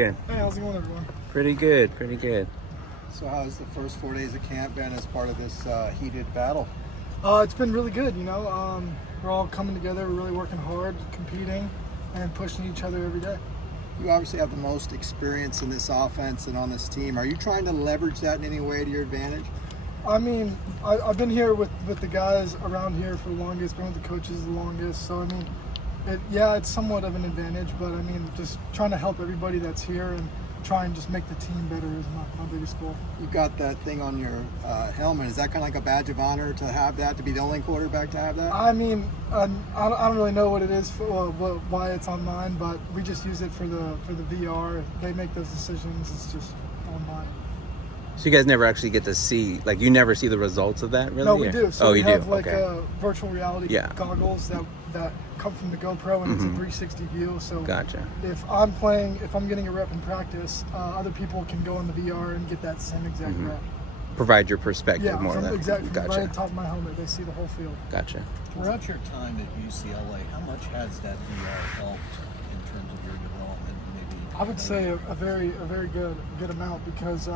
Good. Hey, how's it going, everyone? Pretty good, pretty good. So how's the first 4 days of camp been as part of this heated battle? It's been really good, we're all coming together, we're really working hard, competing, and pushing each other every day. You obviously have the most experience in this offense and on this team. Are you trying to leverage that in any way to your advantage? I mean, I've been here with the guys around here for the longest, been with the coaches the longest, so it's somewhat of an advantage, but just trying to help everybody that's here and try and just make the team better is my biggest goal. You've got that thing on your helmet. Is that kind of like a badge of honor to have that, to be the only quarterback to have that? I don't really know what it is, why it's on mine, but we just use it for the VR. They make those decisions. It's just on mine. So you guys never actually get to see, like, you never see the results of that, really? No, we do. So we have Okay. Virtual reality goggles that come from the GoPro, and it's a 360 view. So Gotcha. if I'm getting a rep in practice, other people can go on the VR and get that same exact rep. Provide your perspective more of that. Exactly. Gotcha. Right on top of my helmet, they see the whole field. Gotcha. Throughout your time at UCLA, how much has that VR helped in terms of your development? Maybe I would say a very good amount, because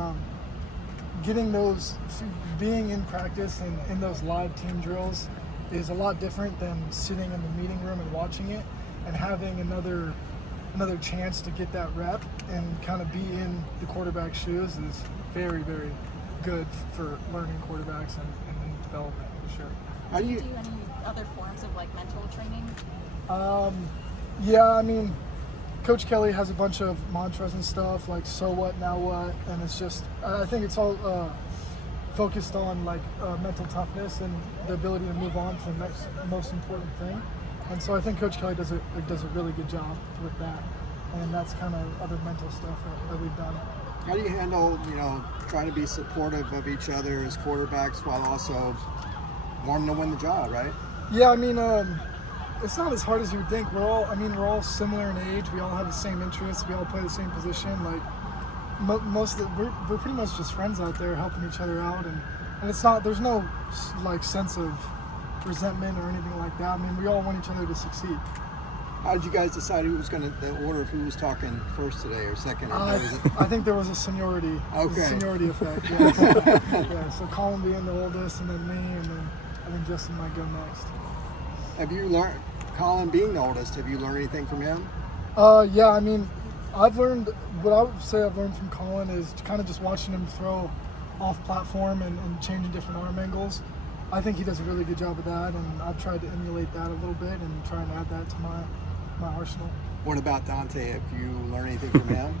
being in practice and in those live team drills is a lot different than sitting in the meeting room and watching it, and having another chance to get that rep and kind of be in the quarterback's shoes is very, very good for learning quarterbacks and development, for sure. Do you do any other forms of mental training? Coach Kelly has a bunch of mantras and stuff, like so what, now what, and it's just, I think it's all focused on mental toughness and the ability to move on to the next most important thing. And so I think Coach Kelly does a really good job with that, and that's kind of other mental stuff that we've done. How do you handle, trying to be supportive of each other as quarterbacks while also wanting to win the job, right? Yeah, it's not as hard as you would think. We're all similar in age. We all have the same interests. We all play the same position. We're pretty much just friends out there helping each other out, and there's no sense of resentment or anything like that. We all want each other to succeed. How did you guys decide who was going to, the order of who was talking first today or second? I think there was a seniority. Okay. Seniority effect. Yeah. Yeah. So Colin being the oldest, and then me, and then I think Justin might go next. Have you learned, Colin being the oldest, have you learned anything from him? I've learned, what I would say I've learned from Colin is kind of just watching him throw off platform and changing different arm angles. I think he does a really good job of that, and I've tried to emulate that a little bit and try and add that to my arsenal. What about Dante? Have you learned anything from him?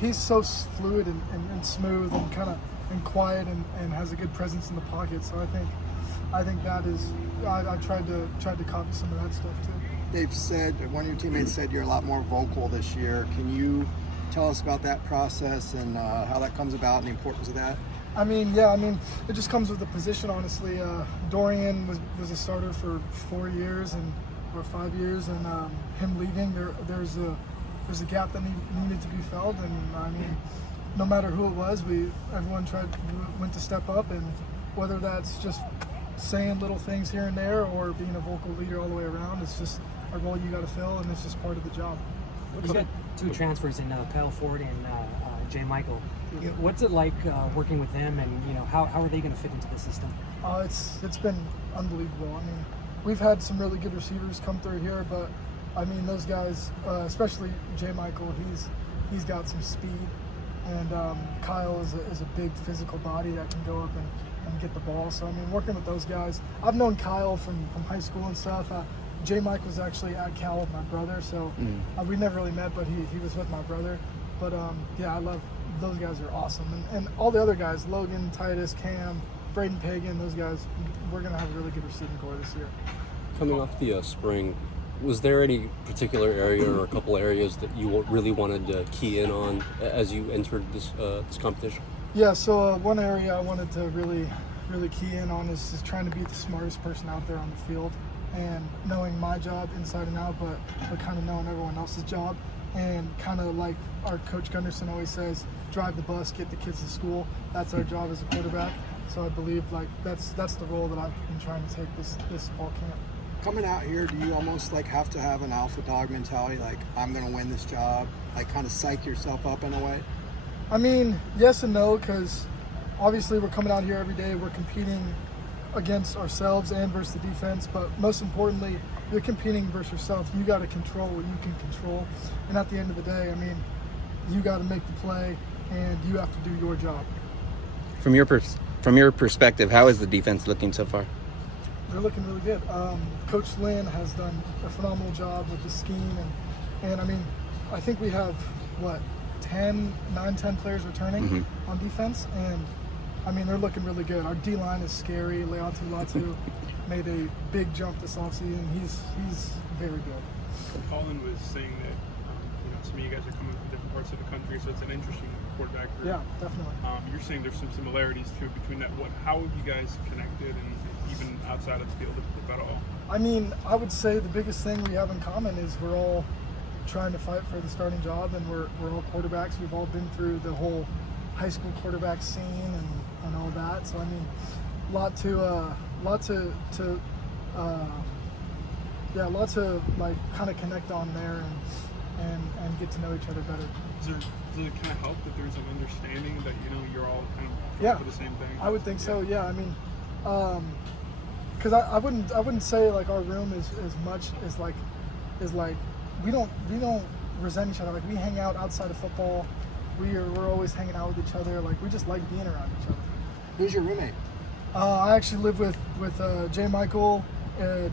He's so fluid and smooth and kind of and quiet and has a good presence in the pocket. So I think that is, I tried to copy some of that stuff too. They've said, one of your teammates said you're a lot more vocal this year. Can you tell us about that process and how that comes about and the importance of that? It just comes with the position, honestly. Dorian was a starter for 4 years or 5 years, and him leaving, there's a gap that needed to be filled, and no matter who it was, everyone went to step up, and whether that's just saying little things here and there or being a vocal leader all the way around, it's just a role you got to fill, and it's just part of the job. You got two transfers in Kyle Ford and Jay Michael. What's it like working with them, and how are they going to fit into the system? It's been unbelievable. We've had some really good receivers come through here, but those guys, especially Jay Michael, he's got some speed, and Kyle is a big physical body that can go up and get the ball. So working with those guys, I've known Kyle from high school and stuff. Jay Mike was actually at Cal with my brother, so we never really met, but he was with my brother. But I love, those guys are awesome, and all the other guys, Logan, Titus, Cam, Braden Pagan, those guys, we're gonna have a really good receiving core this year. Coming off the spring, was there any particular area or a couple areas that you really wanted to key in on as you entered this competition? Yeah, so one area I wanted to really key in on is just trying to be the smartest person out there on the field, and knowing my job inside and out, but kind of knowing everyone else's job, and kind of like our coach Gunderson always says, drive the bus, get the kids to school. That's our job as a quarterback. So I believe that's the role that I've been trying to take this fall camp. Coming out here, do you almost like have to have an alpha dog mentality, like I'm going to win this job, like kind of psych yourself up in a way? I mean, yes and no, because obviously we're coming out here every day. We're competing against ourselves and versus the defense, but most importantly, you're competing versus yourself. You got to control what you can control, and at the end of the day, I mean, you got to make the play, and you have to do your job. From your perspective, how is the defense looking so far? They're looking really good. Coach Lynn has done a phenomenal job with the scheme, and I mean, I think we have, 10 players returning on defense, and I mean, they're looking really good. Our D-line is scary. Leatu Latu made a big jump this offseason. He's very good. Colin was saying that some of you guys are coming from different parts of the country, so it's an interesting quarterback group. Yeah, definitely. You're saying there's some similarities too between that. How have you guys connected, and even outside of the field, if at all? I mean, I would say the biggest thing we have in common is we're all trying to fight for the starting job, and we're all quarterbacks. We've all been through the whole high school quarterback scene and all that. So I mean, lot to like kind of connect on there and get to know each other better. Does it kind of help that there's an understanding that you're all kind of Yeah, for the same thing? I would think so. Yeah, I mean, because I wouldn't say like our room is as much as like we don't resent each other. Like we hang out outside of football. We're always hanging out with each other. Like we just like being around each other. Who's your roommate? I actually live with J. Michael,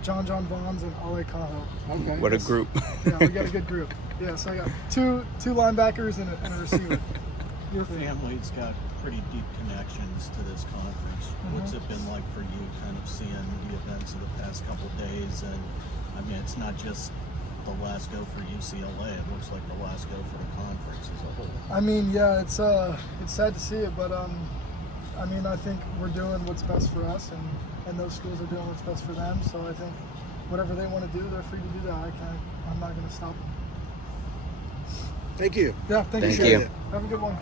John Vons, and Ale Cajo. Okay. What a group. Yeah, we got a good group. Yeah, so I got two linebackers and a receiver. Your family's got pretty deep connections to this conference. What's it been like for you kind of seeing the events of the past couple of days? And I mean, it's not just the last go for UCLA. It looks like the last go for the conference as a whole. I mean, yeah, it's sad to see it, but I mean, I think we're doing what's best for us, and those schools are doing what's best for them. So I think whatever they want to do, they're free to do that. I'm not going to stop them. Thank you. Yeah, thank Thank you. you. Have a good one.